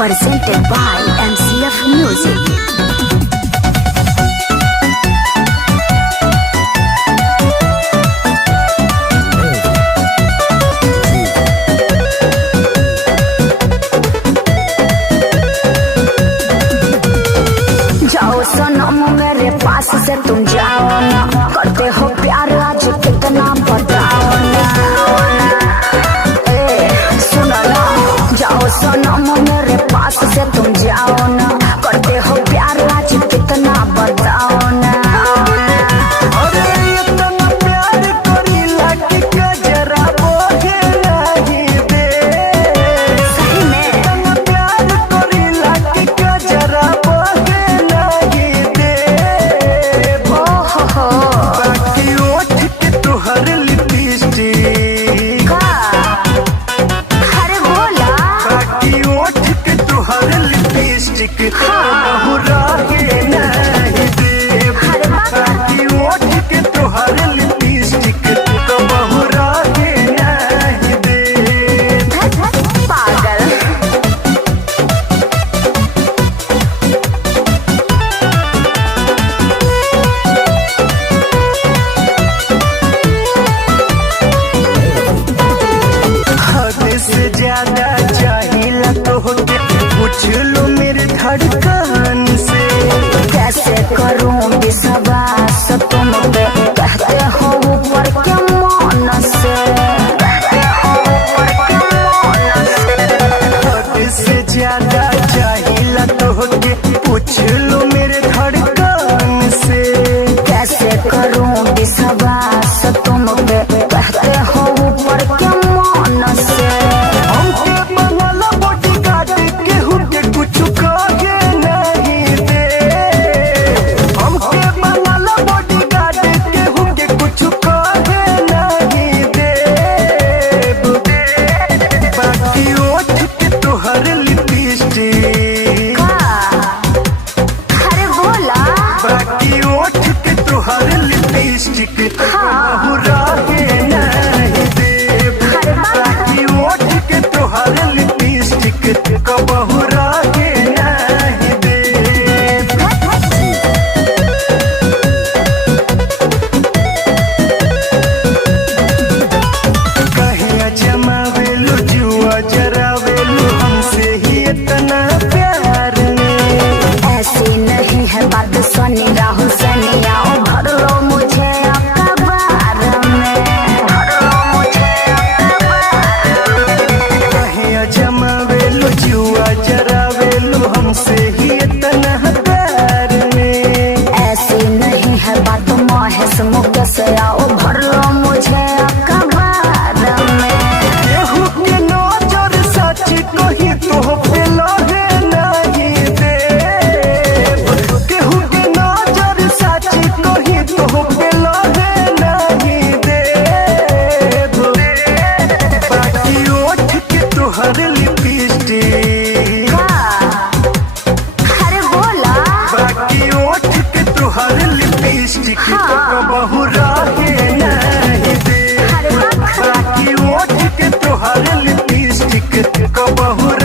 presented by MCF Music. जाओ सनम मेरे पास से तुम जाओ ना, करते हो प्यार आज कितना बताओ ना। सुनो ना, जाओ सनम मेरे पास से तुम जाओ ना, करते हो प्यार आज कितना बताओ ना। अरे इतना प्यार करीला कि गजरा बोझे नहीं दे। सही में इतना प्यार करीला कि गजरा बोझे नहीं दे। ओ हो बाकी ओठ के तुहर लिपस्टिक, अरे बोला बाकी ओठ के तुहर लिपस्टिक बहुरा के नहीं दे। बाकी ओठ के तुहर लिपस्टिक बहुरा के नहीं दे। पागल। हद से ज्यादा चाहिए तो होके पूछ लो मेरे धड़कन से। कैसे करूं विश्वास तुम पे, कहते हो ऊपर के मन से, कहते हो ऊपर के मन से। हद से ज्यादा चाहिए तो होके पूछ लो मेरे धड़कन से। कैसे करूं विश्वास तुम पे, कहते हो ऊपर के मन से। हमके बनल बॉडीगार्ड केहू के कुछ कहे नहीं दे। हमके बनल बॉडीगार्ड केहू के कुछ कहे नहीं दे। बाकी ओठ के तुहर लिपस्टिक, अरे बोला बाकी ओठ के तुहर लिपस्टिक बहुरा के नहीं दे। बाकी ओठ के तुहर लिपस्टिक बहुरा के नहीं दे। कहिया जमावेलू जुआ जरावेलू हमसे ही इतना प्यार में। ऐसी नहीं है बात सनी राहुल सनी, आओ भर लो मुझे आपका बार में, भर लो मुझे आपका बार। कहिया जमावेलू जुआ जरावेलू हमसे ही इतना प्यार में। ऐसी नहीं है बात महेश मुकेश, आओ भर लो मुझे आपका बार में। केहू के नजर सच कही तो पे लगे नहीं दे। केहू के नजर सच कही तो पे लगे नहीं दे। बाकी ओठ के तुहर लिपस्टिक, अरे बोला बाकी ओठ के तुहर लिपस्टिक बहुरा के नहीं दे। बाकी ओठ के तुहर लिपस्टिक बहुरा